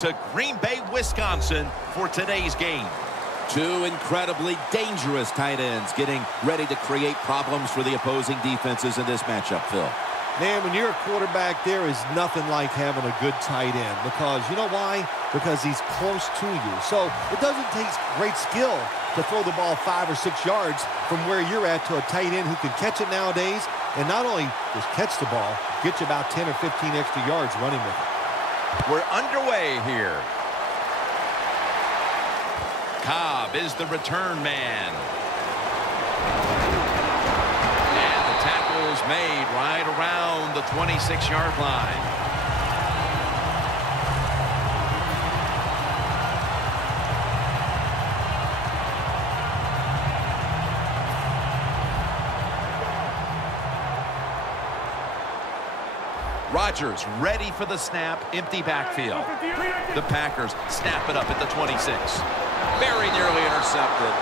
To Green Bay, Wisconsin for today's game. Two incredibly dangerous tight ends getting ready to create problems for the opposing defenses in this matchup, Phil. Man, when you're a quarterback, there is nothing like having a good tight end because you know why? Because he's close to you. So it doesn't take great skill to throw the ball 5 or 6 yards from where you're at to a tight end who can catch it nowadays and not only just catch the ball, get you about 10 or 15 extra yards running with it. We're underway here. Cobb is the return man. And the tackle is made right around the 26-yard line. Rodgers ready for the snap, empty backfield. The Packers snap it up at the 26. Very nearly intercepted.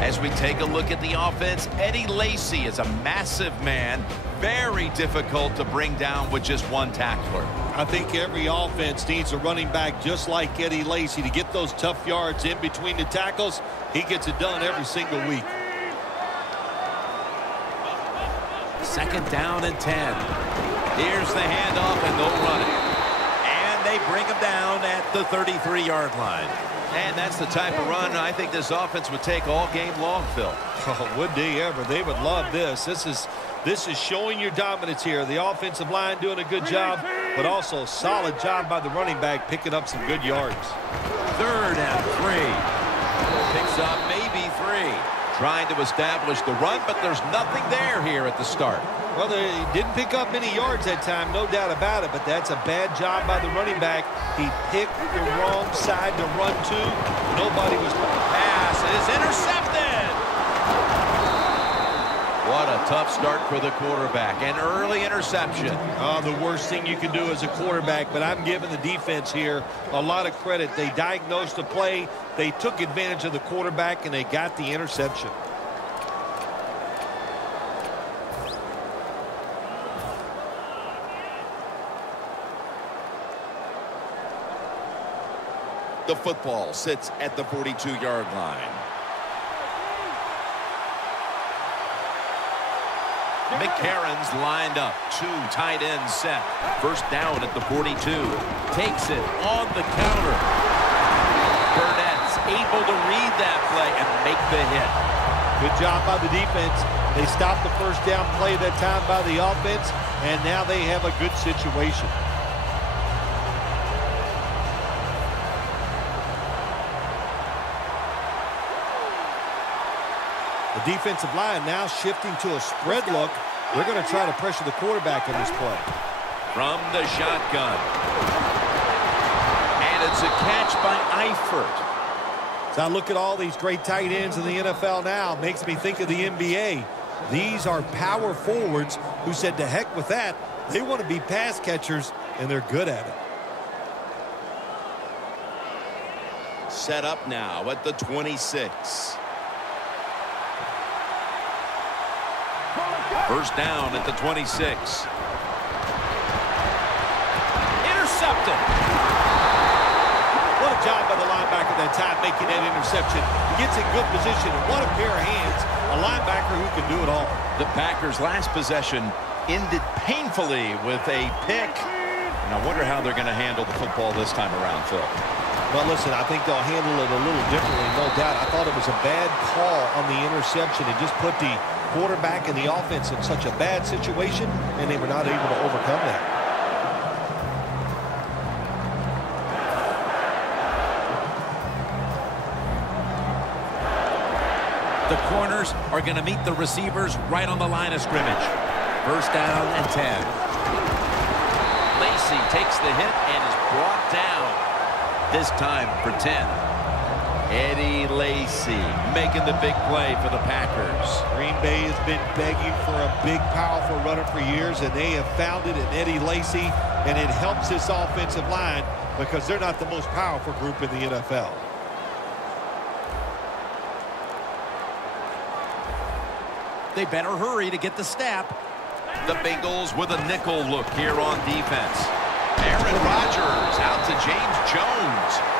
As we take a look at the offense, Eddie Lacy is a massive man, very difficult to bring down with just one tackler. I think every offense needs a running back just like Eddie Lacy to get those tough yards in between the tackles. He gets it done every single week. Second down and 10. Here's the handoff, and they'll run it. And they bring him down at the 33-yard line. And that's the type of run I think this offense would take all game long, Phil. Oh, would they ever? They would love this. This is showing your dominance here. The offensive line doing a good job, but also a solid job by the running back picking up some good yards. 3rd and 3. Picks up maybe 3. Trying to establish the run, but there's nothing there here at the start. Well, they didn't pick up many yards that time, no doubt about it, but that's a bad job by the running back. He picked the wrong side to run to. Nobody was... Pass is intercepted! What a tough start for the quarterback. An early interception. Oh, the worst thing you can do as a quarterback, but I'm giving the defense here a lot of credit. They diagnosed the play, they took advantage of the quarterback, and they got the interception. The football sits at the 42-yard line. McCarron's lined up. 2 tight ends set. First down at the 42. Takes it on the counter. Burnett's able to read that play and make the hit. Good job by the defense. They stopped the first down play that time by the offense, and now they have a good situation. The defensive line now shifting to a spread look. They're going to try to pressure the quarterback in this play. From the shotgun. And it's a catch by Eifert. So I look at all these great tight ends in the NFL now. Makes me think of the NBA. These are power forwards who said to heck with that. They want to be pass catchers, and they're good at it. Set up now at the 26. First down at the 26. Intercepted. What a job by the linebacker that time making that interception. He gets in good position. And what a pair of hands. A linebacker who can do it all. The Packers' last possession ended painfully with a pick. And I wonder how they're going to handle the football this time around, Phil. Well, listen, I think they'll handle it a little differently, no doubt. I thought it was a bad call on the interception. It just put the quarterback and the offense in such a bad situation, and they were not able to overcome that. The corners are going to meet the receivers right on the line of scrimmage. First down and 10. Lacy takes the hit and is brought down. This time for 10. Eddie Lacy making the big play for the Packers. Green Bay has been begging for a big, powerful runner for years, and they have found it in Eddie Lacy, and it helps this offensive line because they're not the most powerful group in the NFL. They better hurry to get the snap. The Bengals with a nickel look here on defense. Aaron Rodgers out to James Jones.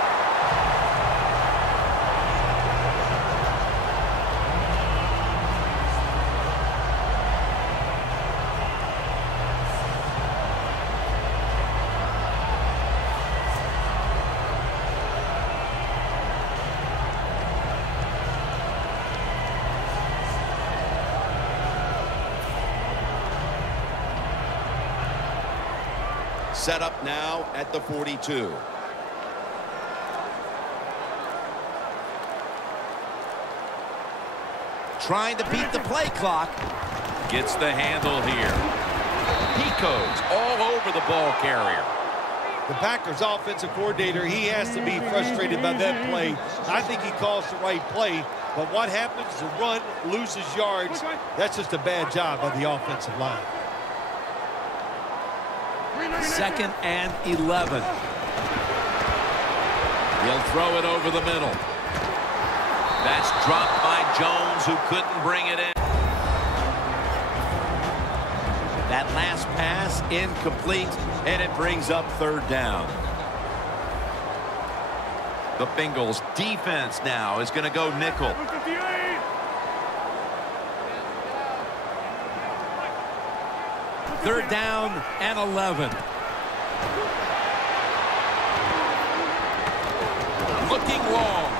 Set up now at the 42. Trying to beat the play clock. Gets the handle here. He goes all over the ball carrier. The Packers offensive coordinator, he has to be frustrated by that play. I think he calls the right play, but what happens? The run loses yards. That's just a bad job by the offensive line. 2nd and 11. He'll throw it over the middle. That's dropped by Jones, who couldn't bring it in. That last pass incomplete, and it brings up 3rd down. The Bengals defense now is going to go nickel. Third down and 11. Looking long.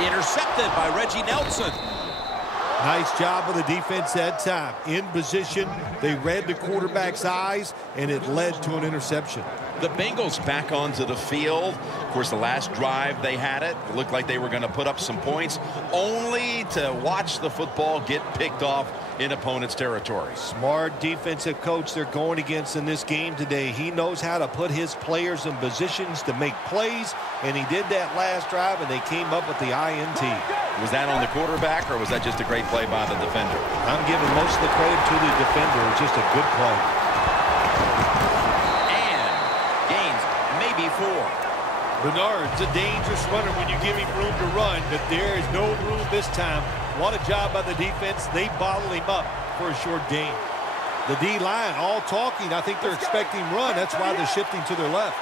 Intercepted by Reggie Nelson. Nice job of the defense that time. In position, they read the quarterback's eyes, and it led to an interception. The Bengals back onto the field. Of course, the last drive they had it looked like they were going to put up some points, only to watch the football get picked off in opponent's territory. Smart defensive coach they're going against in this game today. He knows how to put his players in positions to make plays, and he did that last drive, and they came up with the INT. Was that on the quarterback, or was that just a great play by the defender? I'm giving most of the credit to the defender. It's just a good play. And gains maybe 4. Bernard's a dangerous runner when you give him room to run, but there is no room this time. What a job by the defense. They bottle him up for a short gain. The D-line all talking. I think they're expecting run. That's why they're shifting to their left.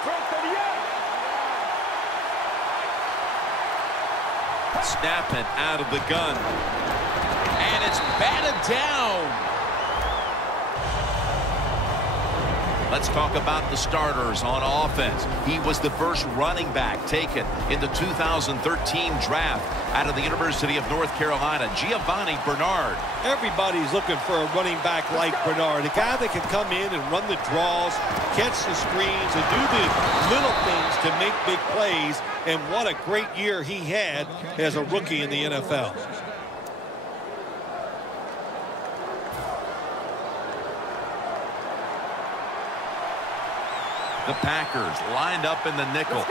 Snapping out of the gun. And it's batted down. Let's talk about the starters on offense. He was the first running back taken in the 2013 draft out of the University of North Carolina, Giovanni Bernard. Everybody's looking for a running back like Bernard, a guy that can come in and run the draws, catch the screens, and do the little things to make big plays. And what a great year he had as a rookie in the NFL. The Packers lined up in the nickel.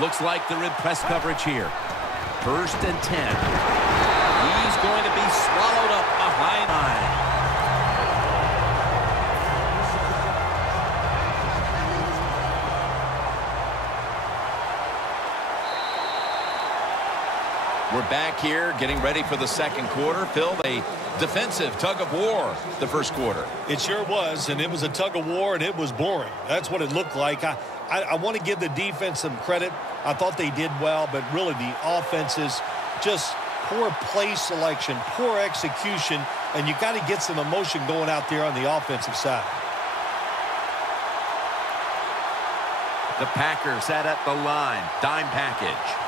Looks like they're in press coverage here. 1st and 10. He's going to be swallowed up behind line. We're back here getting ready for the 2nd quarter. Phil, a defensive tug of war the 1st quarter. It sure was, and it was a tug of war, and it was boring. That's what it looked like. I want to give the defense some credit. I thought they did well, but really the offenses, just poor play selection, poor execution, and you got to get some emotion going out there on the offensive side. The Packers set at the line. Dime package.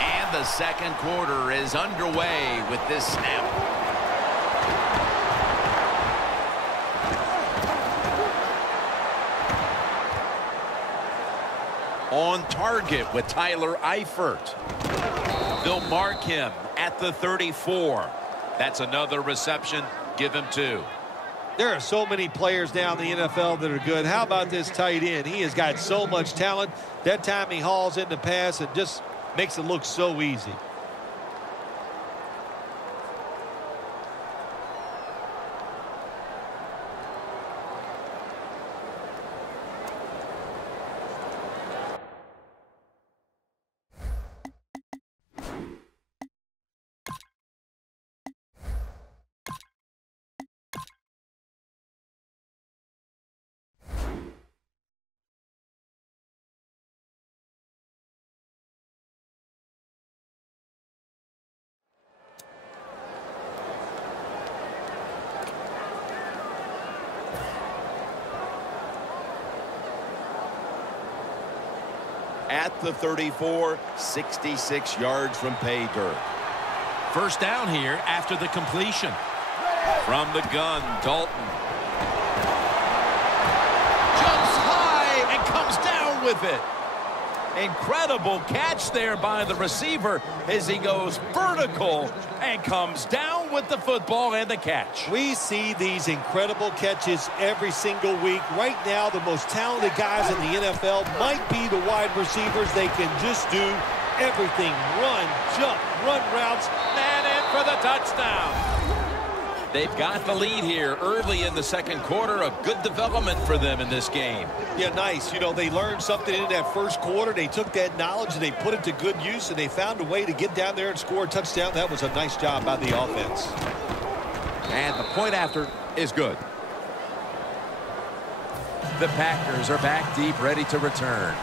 And the 2nd quarter is underway with this snap. On target with Tyler Eifert. They'll mark him at the 34. That's another reception. Give him 2. There are so many players down in the NFL that are good. How about this tight end? He has got so much talent. That time he hauls in the pass and just makes it look so easy. at the 34, 66 yards from pay dirt. First down here after the completion. From the gun, Dalton. Jumps high and comes down with it. Incredible catch there by the receiver as he goes vertical and comes down with the football and the catch. We see these incredible catches every single week. Right now, the most talented guys in the NFL might be the wide receivers. They can just do everything. Run, jump, run routes. And in for the touchdown. They've got the lead here early in the second quarter. A good development for them in this game. Yeah, nice. You know, they learned something in that first quarter. They took that knowledge and they put it to good use, and they found a way to get down there and score a touchdown. That was a nice job by the offense. And the point after is good. The Packers are back deep, ready to return.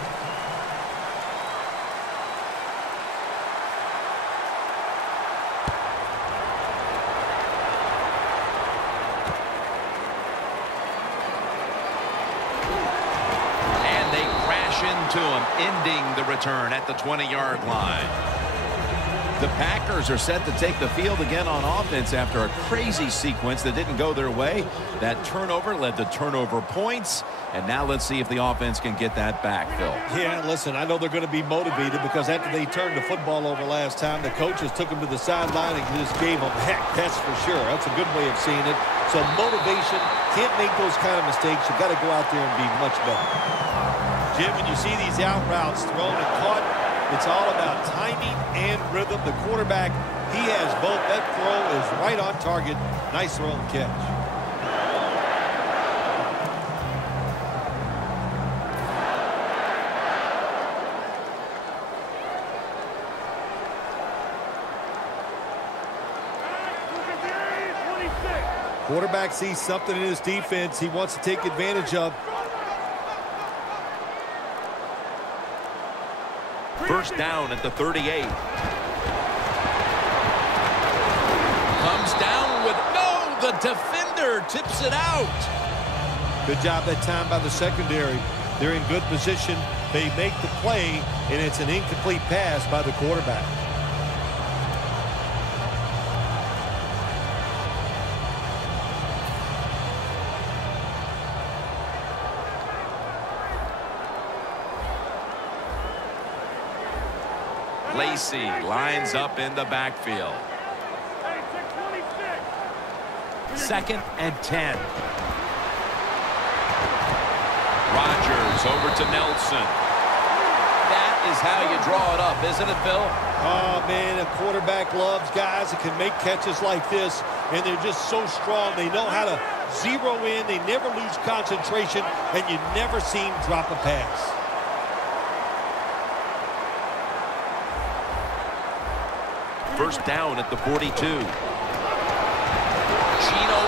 To him, ending the return at the 20-yard line. The Packers are set to take the field again on offense after a crazy sequence that didn't go their way. That turnover led to turnover points, and now let's see if the offense can get that back, Phil. Yeah, listen, I know they're going to be motivated because after they turned the football over last time, the coaches took them to the sideline and just gave them heck, that's for sure. That's a good way of seeing it. So motivation, can't make those kind of mistakes. You've got to go out there and be much better. Jim, when you see these out routes thrown and caught, it's all about timing and rhythm. The quarterback, he has both. That throw is right on target. Nice throw and catch. Quarterback sees something in his defense he wants to take advantage of. First down at the 38. Comes down with, no, the defender tips it out. Good job that time by the secondary. They're in good position. They make the play, and it's an incomplete pass by the quarterback. Lacey lines up in the backfield. Second and 10. Rodgers over to Nelson. That is how you draw it up, isn't it, Phil? Oh, man, a quarterback loves guys that can make catches like this, and they're just so strong. They know how to zero in. They never lose concentration, and you never see them drop a pass. First down at the 42. Geno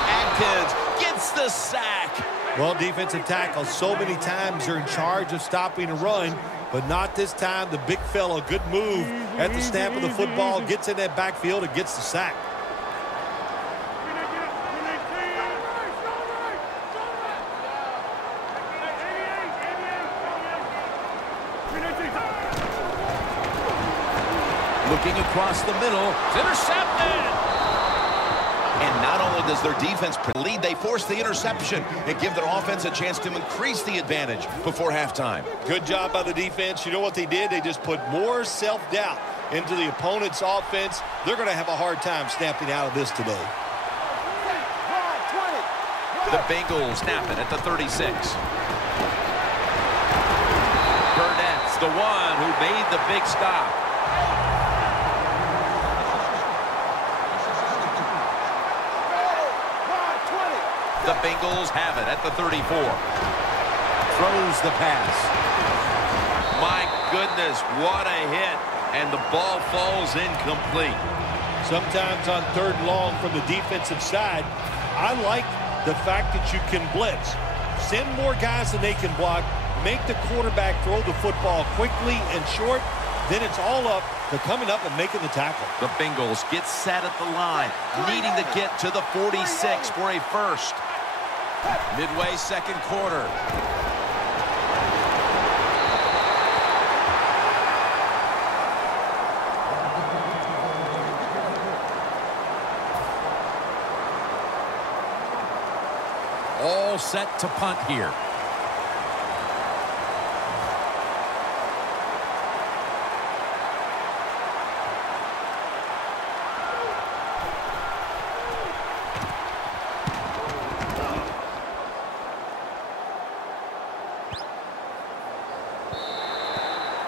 Atkins gets the sack. Well, defensive tackles so many times are in charge of stopping a run, but not this time. The big fella, good move at the snap of the football, gets in that backfield and gets the sack. Looking across the middle, it's intercepted. And not only does their defense lead, they force the interception and give their offense a chance to increase the advantage before halftime. Good job by the defense. You know what they did? They just put more self-doubt into the opponent's offense. They're going to have a hard time snapping out of this today. The Bengals snap it at the 36. Burnett's the one who made the big stop. The Bengals have it at the 34. Throws the pass. My goodness, what a hit. And the ball falls incomplete. Sometimes on third and long from the defensive side, I like the fact that you can blitz. Send more guys than they can block. Make the quarterback throw the football quickly and short. Then it's all up to coming up and making the tackle. The Bengals get set at the line, needing to get to the 46 for a first. Midway second quarter. set to punt here.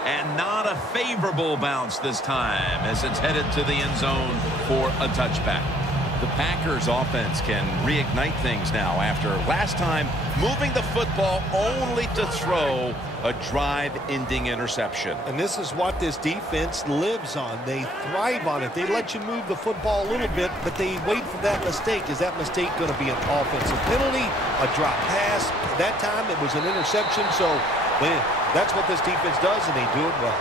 And not a favorable bounce this time as it's headed to the end zone for a touchback. The Packers offense can reignite things now after last time moving the football only to throw a drive-ending interception. And this is what this defense lives on. They thrive on it. They let you move the football a little bit, but they wait for that mistake. Is that mistake going to be an offensive penalty, a drop pass? That time it was an interception, so that's what this defense does, and they do it well.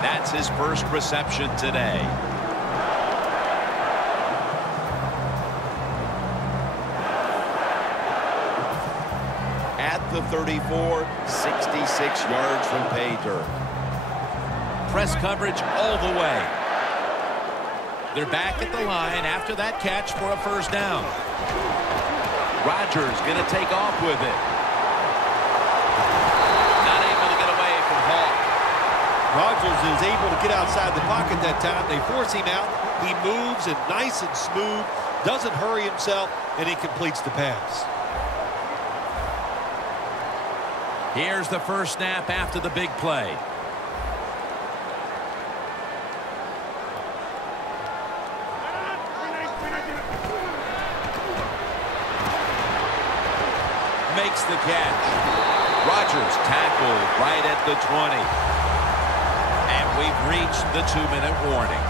That's his first reception today. At the 34, 66 yards from pay dirt. Press coverage all the way. They're back at the line after that catch for a first down. Rodgers going to take off with it. Not able to get away from Hall. Rodgers is able to get outside the pocket that time. They force him out. He moves it nice and smooth, doesn't hurry himself, and he completes the pass. Here's the first snap after the big play. Makes the catch. Rodgers tackled right at the 20. And we've reached the 2-minute warning.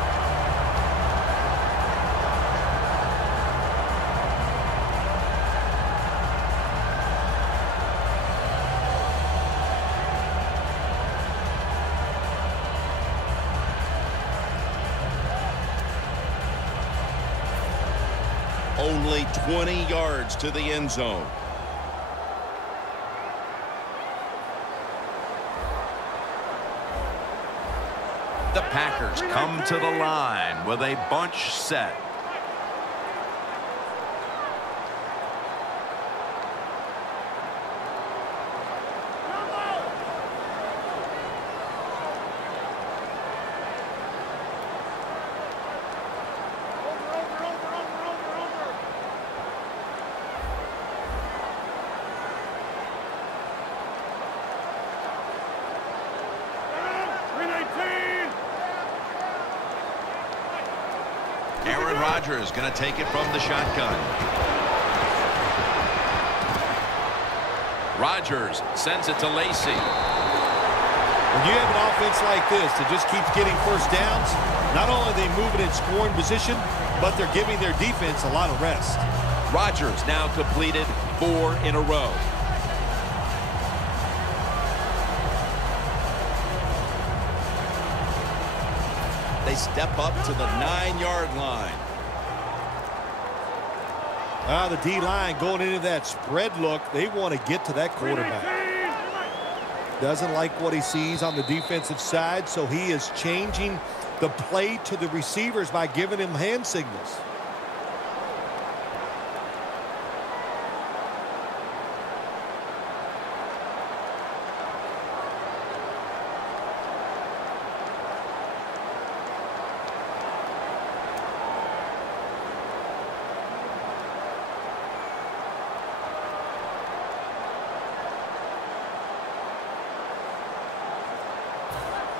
Only 20 yards to the end zone. The Packers come to the line with a bunch set. Rodgers going to take it from the shotgun. Rodgers sends it to Lacy. When you have an offense like this that just keeps getting first downs, not only are they moving in scoring position, but they're giving their defense a lot of rest. Rodgers now completed 4 in a row. They step up to the 9-yard line. The D-line going into that spread look. They want to get to that quarterback. Doesn't like what he sees on the defensive side, so he is changing the play to the receivers by giving him hand signals.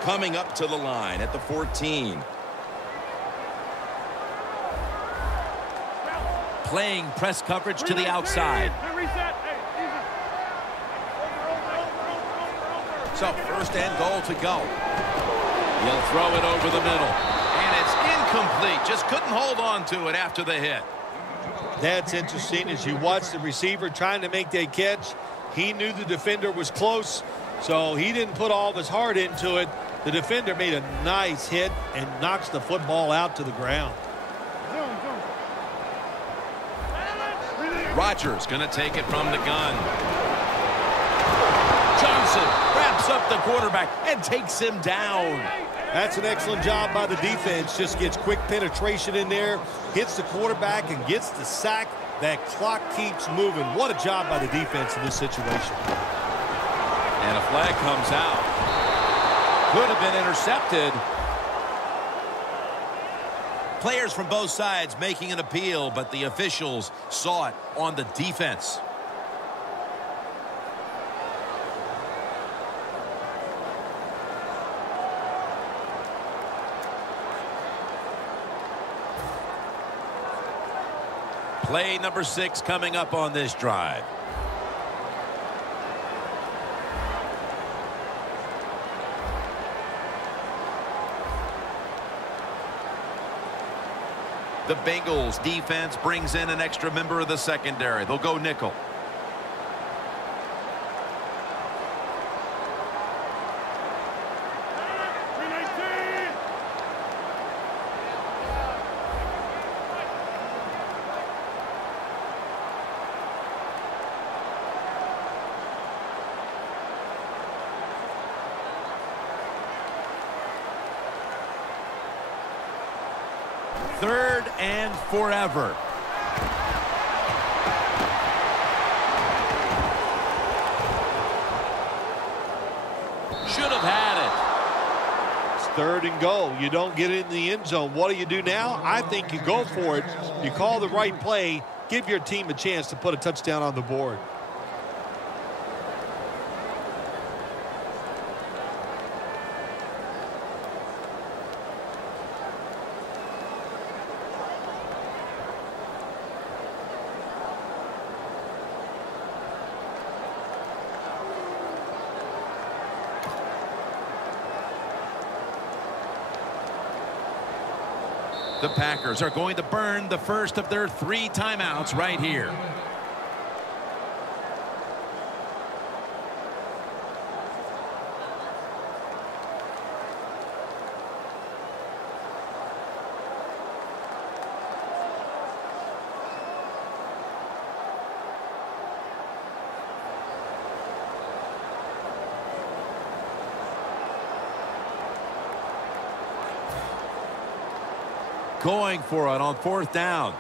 Coming up to the line at the 14. Playing press coverage to the outside. So first and goal to go. He'll throw it over the middle. And it's incomplete. Just couldn't hold on to it after the hit. That's interesting. As you watch the receiver trying to make that catch, he knew the defender was close, so he didn't put all of his heart into it. The defender made a nice hit and knocks the football out to the ground. Rodgers going to take it from the gun. Johnson wraps up the quarterback and takes him down. That's an excellent job by the defense. Just gets quick penetration in there, hits the quarterback, and gets the sack. That clock keeps moving. What a job by the defense in this situation. And a flag comes out. Could have been intercepted. Players from both sides making an appeal, but the officials saw it on the defense. Play number 6 coming up on this drive. The Bengals defense brings in an extra member of the secondary. They'll go nickel. Third and forever. Should have had it. It's third and goal. You don't get it in the end zone. What do now? I think you go for it. You call the right play. Give your team a chance to put a touchdown on the board. The Packers are going to burn the first of their 3 timeouts right here. Going for it on 4th down.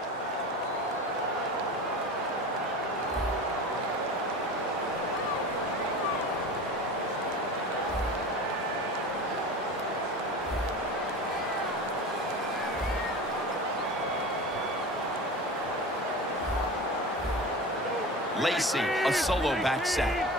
Lacey, a solo back set.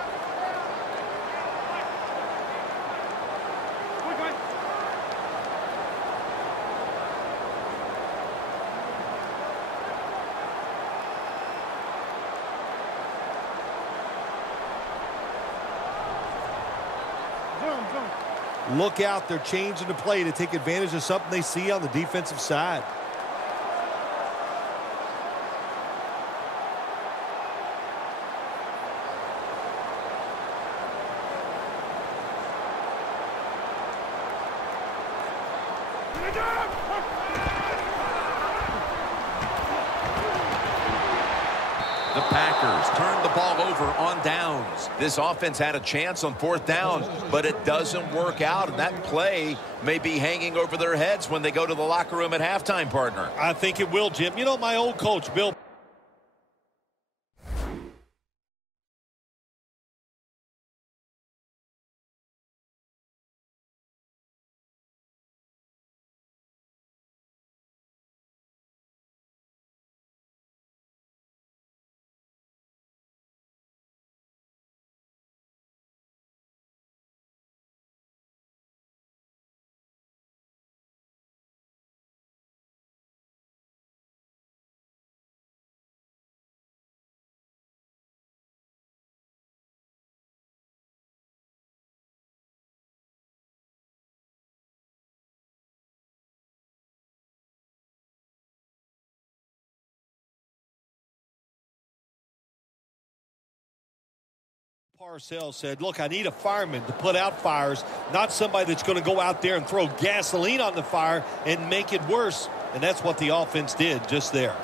Look out, they're changing the play to take advantage of something they see on the defensive side. The Packers turn the ball over on downs. This offense had a chance on 4th down, but it doesn't work out, and that play may be hanging over their heads when they go to the locker room at halftime, partner. I think it will, Jim. You know, my old coach, Bill. Parcells said, look, I need a fireman to put out fires, not somebody that's going to go out there and throw gasoline on the fire and make it worse. And that's what the offense did just there.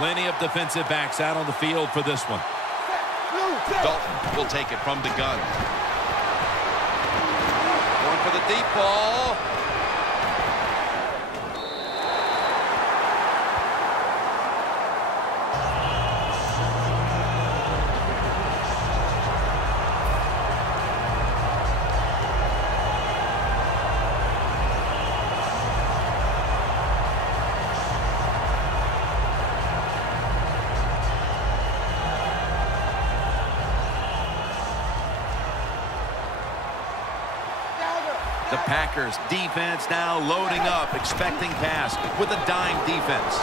Plenty of defensive backs out on the field for this one. Dalton will take it from the gun. Going for the deep ball. The Packers defense now loading up, expecting pass with a dime defense.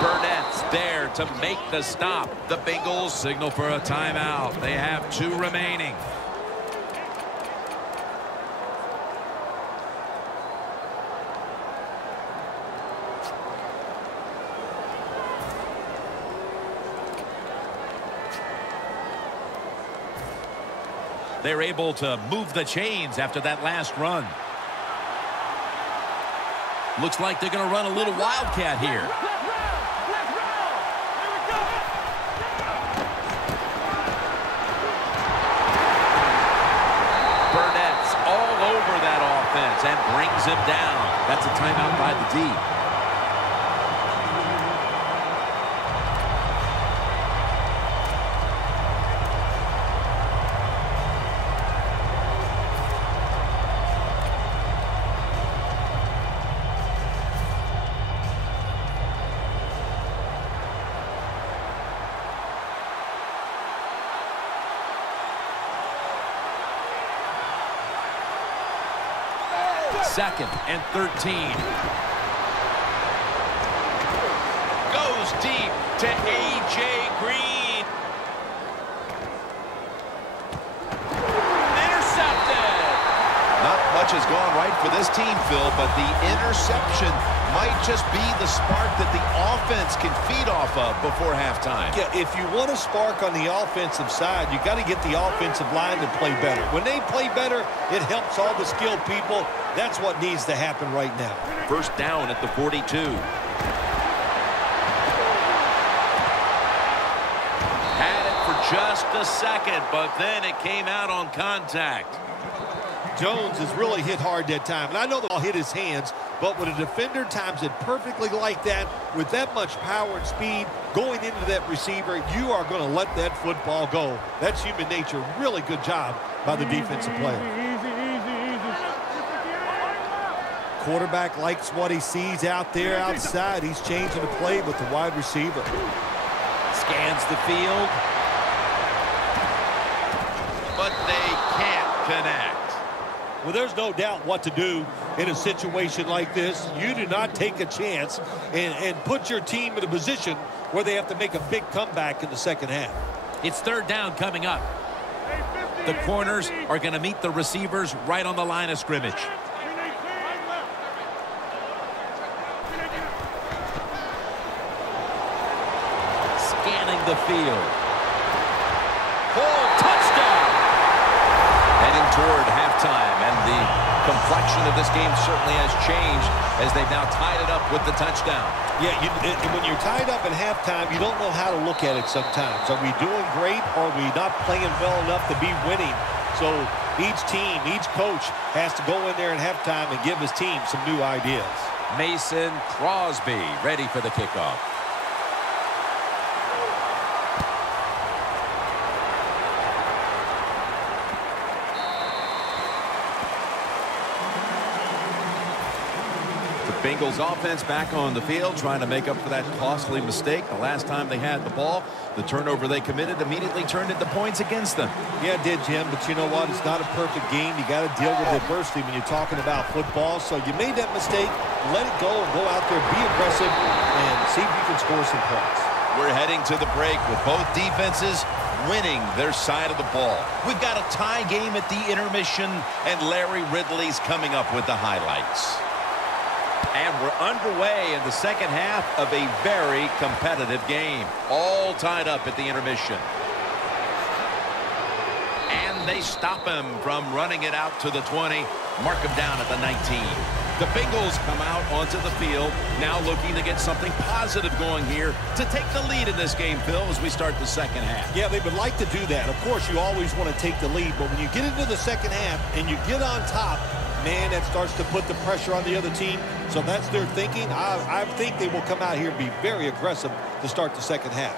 Burnett's there to make the stop. The Bengals signal for a timeout. They have 2 remaining. They're able to move the chains after that last run. Looks like they're going to run a little wildcat here. Burnett's all over that offense and brings him down. That's a timeout by the D. Second and 13. Goes deep to A.J. Green. Intercepted. Not much has gone right for this team, Phil, but the interception might just be the spark that the offense can feed off of before halftime. Yeah, if you want a spark on the offensive side, you got to get the offensive line to play better. When they play better, it helps all the skilled people. That's what needs to happen right now. First down at the 42. Had it for just a second, but then it came out on contact. Jones has really hit hard that time. And I know the ball hit his hands, but when a defender times it perfectly like that, with that much power and speed going into that receiver, you are going to let that football go. That's human nature. Really good job by the defensive player. Quarterback likes what he sees out there outside. He's changing the play with the wide receiver. Scans the field. But they can't connect. Well, there's no doubt what to do in a situation like this. You do not take a chance and put your team in a position where they have to make a big comeback in the second half. It's third down coming up. The corners are going to meet the receivers right on the line of scrimmage. Scanning the field. Oh, touchdown! Heading toward halftime, and the complexion of this game certainly has changed as they've now tied it up with the touchdown. Yeah, when you're tied up at halftime, you don't know how to look at it sometimes. Are we doing great, or are we not playing well enough to be winning? So each team, each coach has to go in there at halftime and give his team some new ideas. Mason Crosby ready for the kickoff. Bengals offense back on the field trying to make up for that costly mistake the last time they had the ball. The turnover they committed immediately turned into points against them. Yeah, it did, Jim, but you know what? It's not a perfect game. You got to deal with adversity when you're talking about football. So you made that mistake, let it go, and go out there, be aggressive, and see if you can score some points. We're heading to the break with both defenses winning their side of the ball. We've got a tie game at the intermission, and Larry Ridley's coming up with the highlights. And we're underway in the second half of a very competitive game. All tied up at the intermission. And they stop him from running it out to the 20. Mark him down at the 19. The Bengals come out onto the field, now looking to get something positive going here to take the lead in this game, Phil, as we start the second half. Yeah, they would like to do that. Of course, you always want to take the lead, but when you get into the second half and you get on top, man, that starts to put the pressure on the other team. So that's their thinking. I think they will come out here and be very aggressive to start the second half.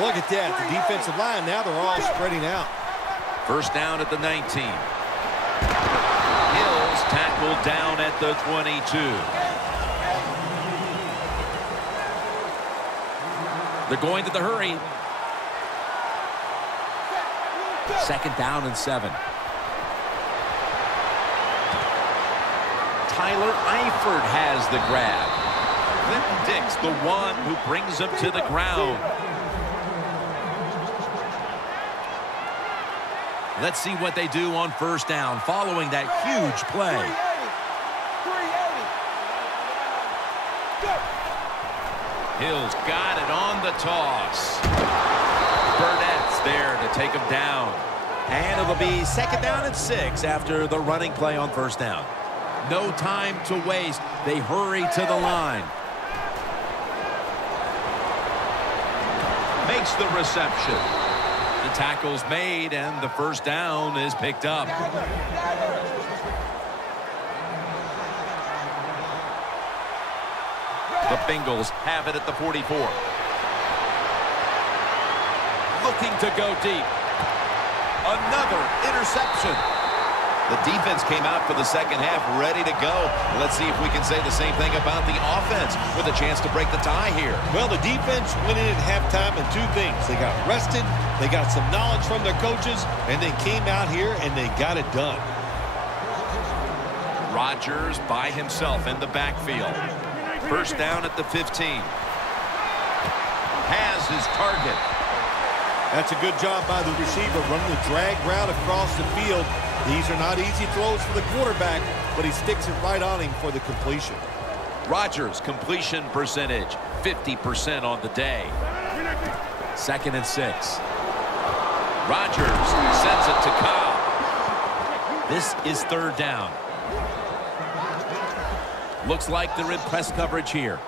Look at that. The defensive line, now they're all spreading out. First down at the 19. Hills tackled down at the 22. They're going to the hurry. Second down and 7. Tyler Eifert has the grab. Clinton Dix, the one who brings him to the ground. Let's see what they do on first down following that huge play. Hills got it on the toss. Burnett's there to take him down. And it'll be second down and 6 after the running play on first down. No time to waste. They hurry to the line. Makes the reception. The tackle's made, and the first down is picked up. The Bengals have it at the 44. Looking to go deep. Another interception. The defense came out for the second half ready to go. Let's see if we can say the same thing about the offense with a chance to break the tie here. Well, the defense went in at halftime and 2 things. They got rested, they got some knowledge from their coaches, and they came out here and they got it done. Rodgers by himself in the backfield. First down at the 15. Has his target. That's a good job by the receiver running the drag route across the field. These are not easy throws for the quarterback, but he sticks it right on him for the completion. Rodgers' completion percentage, 50% on the day. Second and 6. Rodgers sends it to Cobb. This is third down. Looks like they're in press coverage here.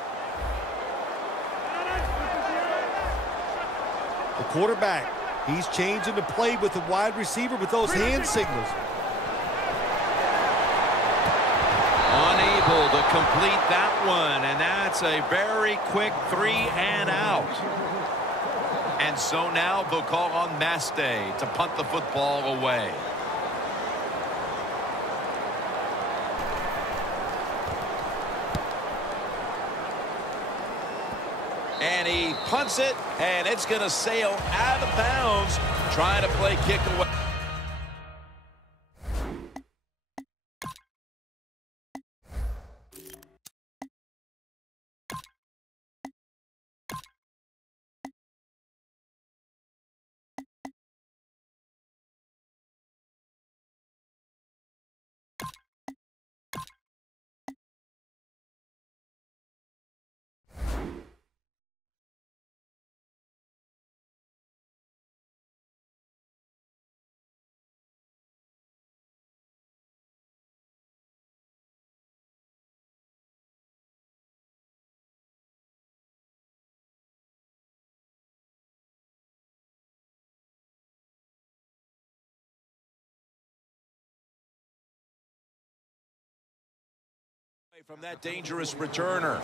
The quarterback, he's changing the play with the wide receiver with those hand signals. Unable to complete that one, and that's a very quick 3 and out. And so now they'll call on Maste to punt the football away. And he punts it, and it's going to sail out of bounds, trying to play kick away. From that dangerous returner.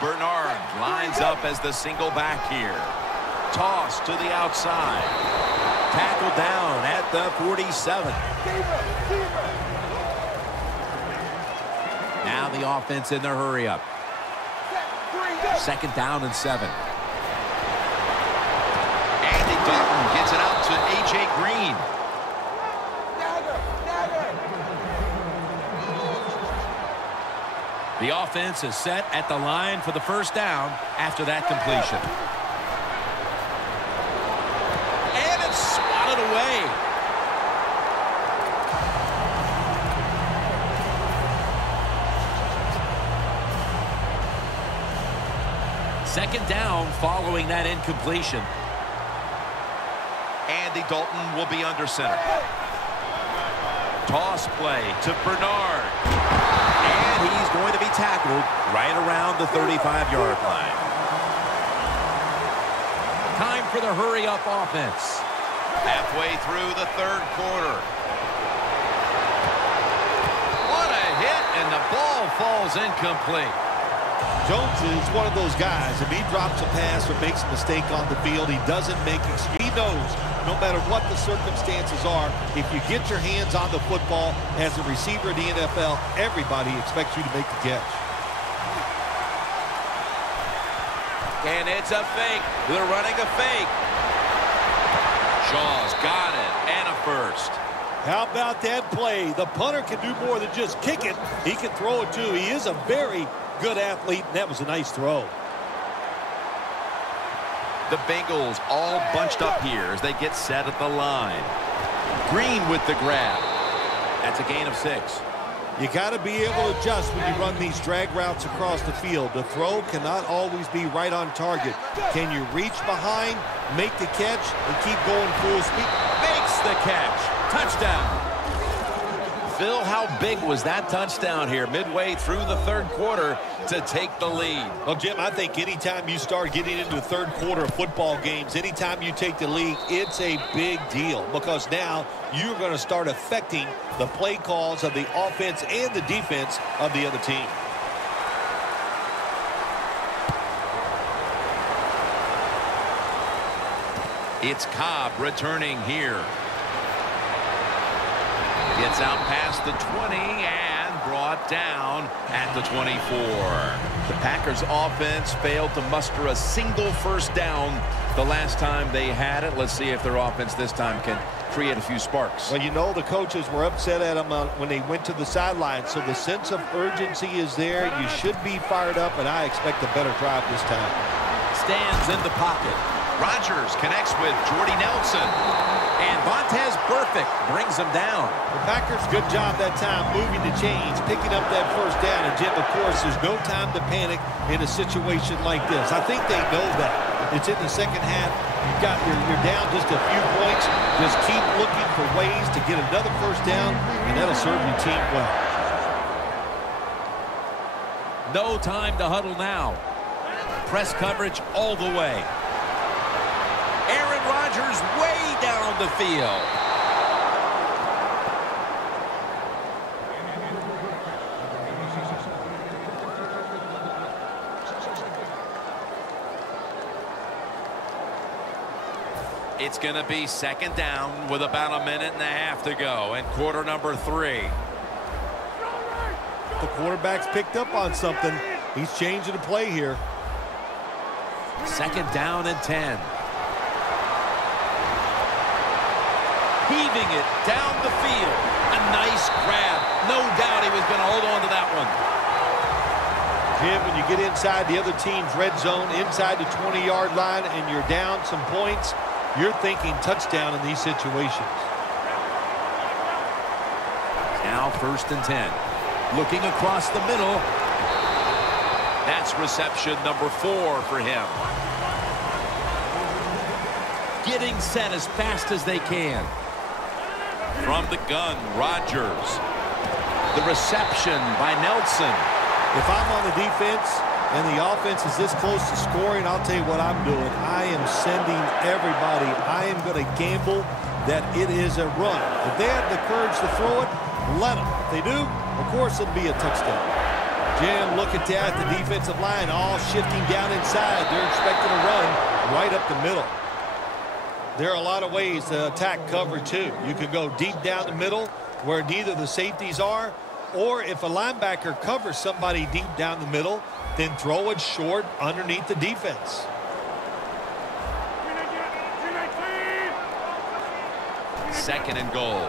Bernard lines up as the single back here. Toss to the outside. Tackle down at the 47. Now the offense in their hurry up. Second down and 7. Andy Dalton gets it out to A.J. Green. The offense is set at the line for the first down after that completion. And it's swatted away. Second down following that incompletion. Andy Dalton will be under center. Toss play to Bernard. And he's going to be tackled right around the 35-yard line. Time for the hurry-up offense. Halfway through the third quarter. What a hit, and the ball falls incomplete. Jones is one of those guys. If he drops a pass or makes a mistake on the field, he doesn't make excuses. He knows no matter what the circumstances are, if you get your hands on the football as a receiver in the NFL, everybody expects you to make the catch. And it's a fake. They're running a fake. Shaw's got it, and a first. How about that play? The punter can do more than just kick it. He can throw it, too. He is a very good athlete, and that was a nice throw. The Bengals all bunched up here as they get set at the line. Green with the grab. That's a gain of 6. You got to be able to adjust when you run these drag routes across the field. The throw cannot always be right on target. Can you reach behind, make the catch, and keep going full speed? Makes the catch. Touchdown. Phil, how big was that touchdown here midway through the third quarter to take the lead? Well, Jim, I think anytime you start getting into the third quarter of football games, anytime you take the lead, it's a big deal because now you're going to start affecting the play calls of the offense and the defense of the other team. It's Cobb returning here. Gets out past the 20 and brought down at the 24. The Packers offense failed to muster a single first down the last time they had it. Let's see if their offense this time can create a few sparks. Well, you know the coaches were upset at them when they went to the sideline, so the sense of urgency is there. You should be fired up, and I expect a better drive this time. Stands in the pocket. Rodgers connects with Jordy Nelson. And Vontez perfect brings him down. The Packers, good job that time moving the chains, picking up that first down. And, Jim, of course, there's no time to panic in a situation like this. I think they know that. It's in the second half. You're down just a few points. Just keep looking for ways to get another first down, and that'll serve your team well. No time to huddle now. Press coverage all the way. Aaron Rodgers way down the field. It's going to be second down with about a minute and a half to go in quarter number 3. The quarterback's picked up on something. He's changing the play here. Second down and 10. Heaving it down the field. A nice grab. No doubt he was going to hold on to that one. Jim, when you get inside the other team's red zone, inside the 20-yard line, and you're down some points, you're thinking touchdown in these situations. Now first and 10. Looking across the middle. That's reception number 4 for him. Getting set as fast as they can. From the gun, Rodgers. The reception by Nelson. If I'm on the defense and the offense is this close to scoring, I'll tell you what I'm doing. I am sending everybody. I am going to gamble that it is a run. If they have the courage to throw it, let them. If they do, of course it'll be a touchdown. Jim, look at that. The defensive line all shifting down inside. They're expecting a run right up the middle. There are a lot of ways to attack cover, too. You can go deep down the middle where neither the safeties are, or if a linebacker covers somebody deep down the middle, then throw it short underneath the defense. Second and goal.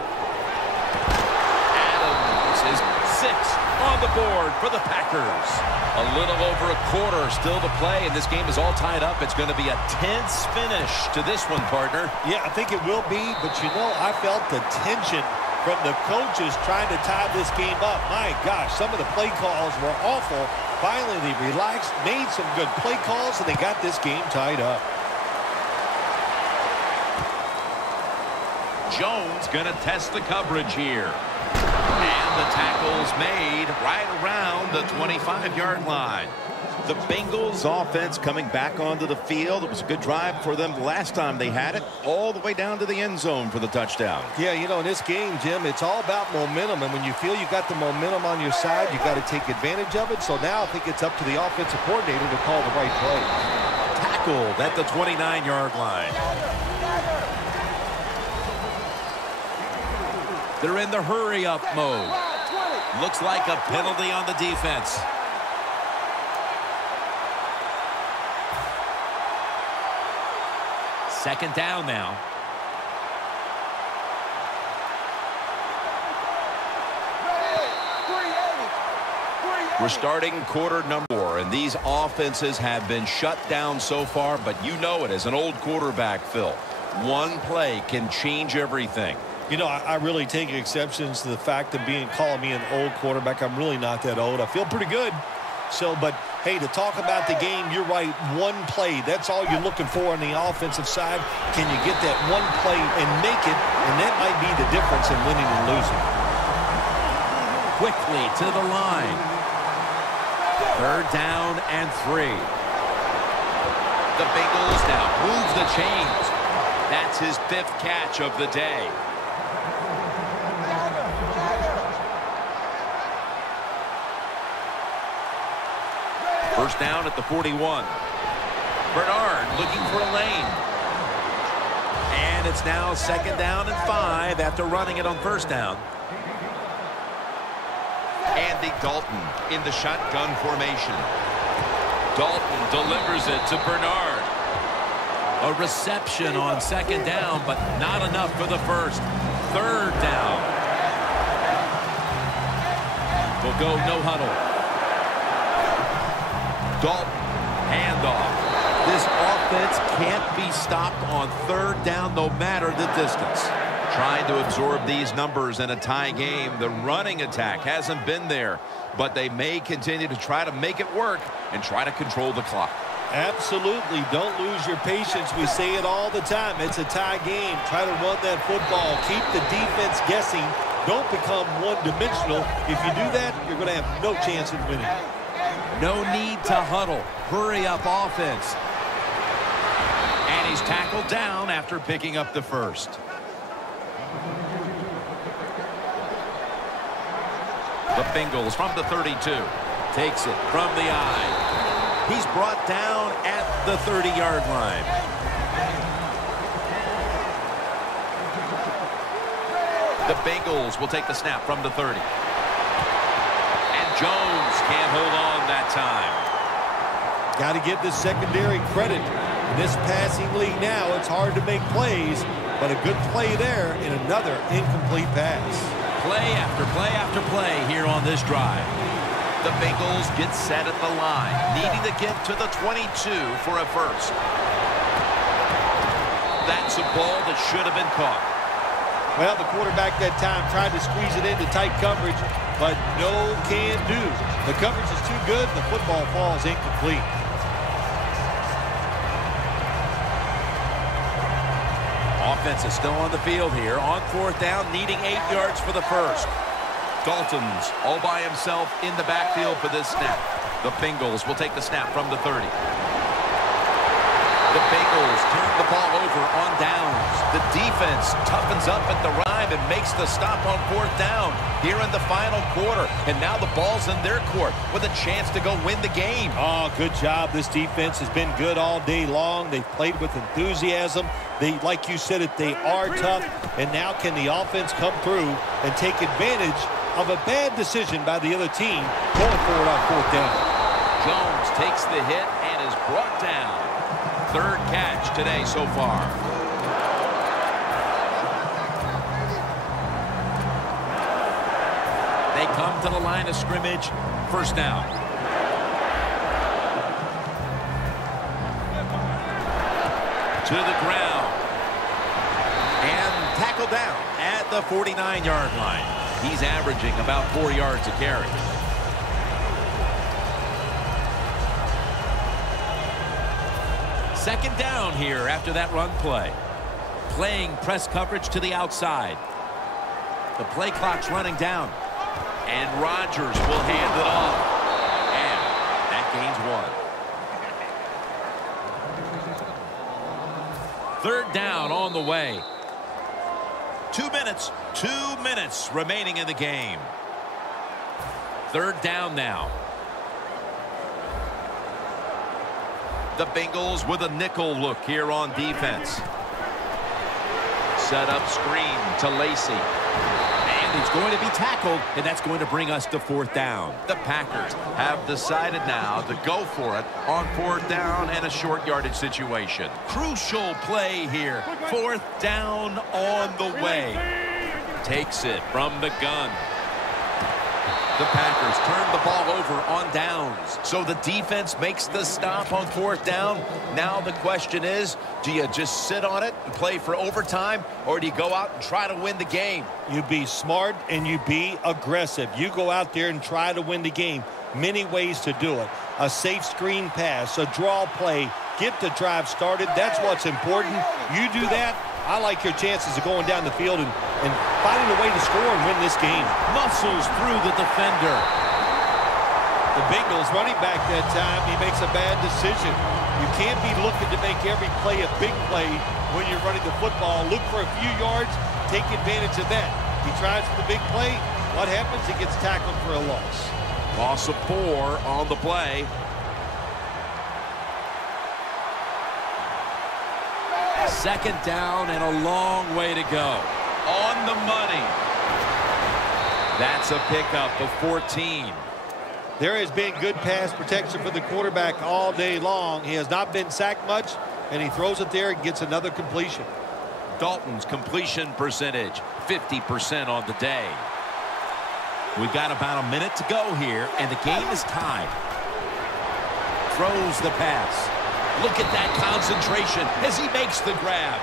Adams is 6 on the board for the Packers. A little over a quarter still to play, and this game is all tied up. It's going to be a tense finish to this one, partner. Yeah, I think it will be, but you know, I felt the tension from the coaches trying to tie this game up. My gosh, some of the play calls were awful Finally, they relaxed, made some good play calls, and they got this game tied up. Jones going to test the coverage here. And the tackle's made right around the 25-yard line. The Bengals offense coming back onto the field. It was a good drive for them the last time they had it, all the way down to the end zone for the touchdown. Yeah, you know, in this game, Jim, it's all about momentum. And when you feel you got the momentum on your side, you got to take advantage of it. So now I think it's up to the offensive coordinator to call the right play. Tackled at the 29-yard line. They're in the hurry-up mode. Looks like a penalty on the defense. Second down now. We're starting quarter number 4, and these offenses have been shut down so far, but you know it as an old quarterback, Phil. One play can change everything. You know, I really take exceptions to the fact of calling me an old quarterback. I'm really not that old. I feel pretty good. So, but, hey, to talk about the game, you're right. One play, that's all you're looking for on the offensive side. Can you get that one play and make it? And that might be the difference in winning and losing. Quickly to the line. Third down and 3. The Bengals now move the chains. That's his 5th catch of the day. First down at the 41. Bernard looking for a lane. And it's now second down and 5 after running it on first down. Andy Dalton in the shotgun formation. Dalton delivers it to Bernard. A reception on second down, but not enough for the first. Third down. We'll go no huddle. Dalton, handoff. This offense can't be stopped on third down no matter the distance. Trying to absorb these numbers in a tie game. The running attack hasn't been there, but they may continue to try to make it work and try to control the clock. Absolutely. Don't lose your patience. We say it all the time. It's a tie game. Try to run that football. Keep the defense guessing. Don't become one-dimensional. If you do that, you're going to have no chance of winning. No need to huddle. Hurry up offense. And he's tackled down after picking up the first. The Bengals from the 32. Takes it from the eye. He's brought down at the 30-yard line. The Bengals will take the snap from the 30. And Jones can't hold on that time. Got to give the secondary credit. In this passing league now, it's hard to make plays, but a good play there and another incomplete pass. Play after play after play here on this drive. The Bengals get set at the line, needing to get to the 22 for a first. That's a ball that should have been caught. Well, the quarterback that time tried to squeeze it into tight coverage, but no can do. The coverage is too good, the football falls incomplete. Offense is still on the field here. On fourth down, needing 8 yards for the first. Dalton's all by himself in the backfield for this snap. The Bengals will take the snap from the 30. The Bengals turn the ball over on downs. The defense toughens up at the rhyme and makes the stop on fourth down here in the final quarter. And now the ball's in their court with a chance to go win the game. Oh, good job. This defense has been good all day long. They've played with enthusiasm. They, like you said, they are tough. And now can the offense come through and take advantage of a bad decision by the other team going forward on fourth down. Jones takes the hit and is brought down. Third catch today so far. They come to the line of scrimmage. First down. To the ground. And tackled down at the 49-yard line. He's averaging about 4 yards a carry. Second down here after that run play. Playing press coverage to the outside. The play clock's running down. And Rodgers will hand it off. And that gains 1. Third down on the way. 2 minutes remaining in the game. Third down now. The Bengals with a nickel look here on defense. Set up screen to Lacy. And he's going to be tackled, and that's going to bring us to fourth down. The Packers have decided now to go for it on fourth down and a short yardage situation. Crucial play here. Fourth down on the way. Takes it from the gun. The Packers turn the ball over on downs. So the defense makes the stop on fourth down. Now the question is, do you just sit on it and play for overtime, or do you go out and try to win the game? You be smart and you be aggressive. You go out there and try to win the game. Many ways to do it. A safe screen pass, a draw play, get the drive started. That's what's important. You do that, I like your chances of going down the field and finding a way to score and win this game. Muscles through the defender. The Bengals running back that time, he makes a bad decision. You can't be looking to make every play a big play when you're running the football. Look for a few yards, take advantage of that. He tries for the big play. What happens? He gets tackled for a loss. Loss of 4 on the play. Second down and a long way to go. On the money. That's a pickup of 14. There has been good pass protection for the quarterback all day long. He has not been sacked much, and he throws it there and gets another completion. Dalton's completion percentage, 50% on the day. We've got about a minute to go here, and the game is tied. Throws the pass. Look at that concentration as he makes the grab.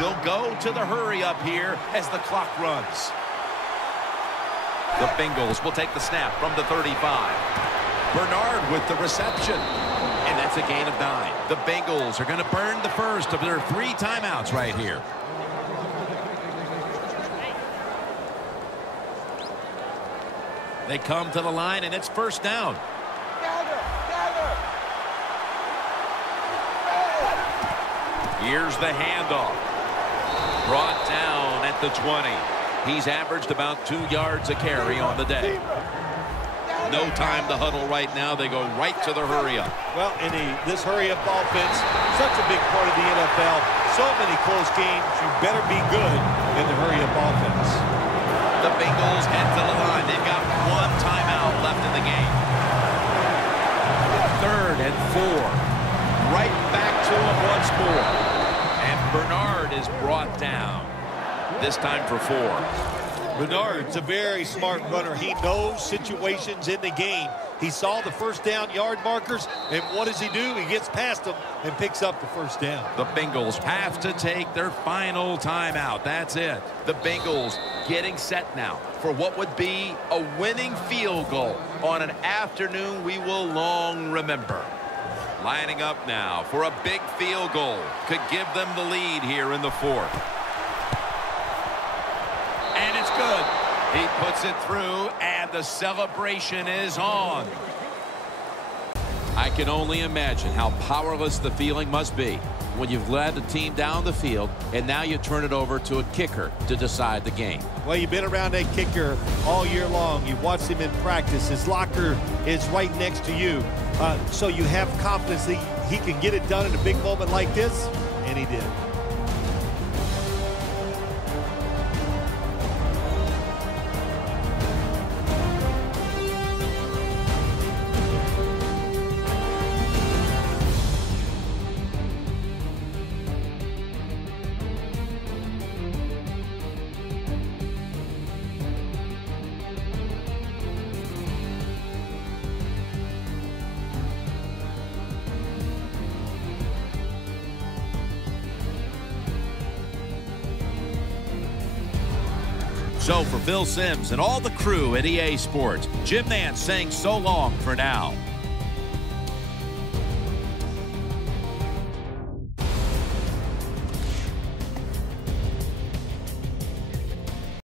He'll go to the hurry up here as the clock runs. The Bengals will take the snap from the 35. Bernard with the reception. And that's a gain of 9. The Bengals are going to burn the first of their 3 timeouts right here. They come to the line, and it's first down. Here's the handoff. Brought down at the 20. He's averaged about 2 yards a carry on the day. No time to huddle right now. They go right to the hurry-up. Well, in this hurry-up offense, such a big part of the NFL. So many close games. You better be good in the hurry-up offense. The Bengals head to the line. They've got 1 timeout left in the game. 3rd and 4. Right back to him once more. And Bernard is brought down. This time for 4. Bernard's a very smart runner. He knows situations in the game. He saw the first down yard markers, and what does he do? He gets past them and picks up the first down. The Bengals have to take their final timeout. That's it. The Bengals getting set now for what would be a winning field goal on an afternoon we will long remember. Lining up now for a big field goal. Could give them the lead here in the 4th. And it's good. He puts it through, and the celebration is on. I can only imagine how powerless the feeling must be when you've led the team down the field, and now you turn it over to a kicker to decide the game. Well, you've been around that kicker all year long. You've watched him in practice. His locker is right next to you. So you have confidence that he can get it done in a big moment like this, and he did. So for Phil Simms and all the crew at EA Sports, Jim Nantz saying so long for now.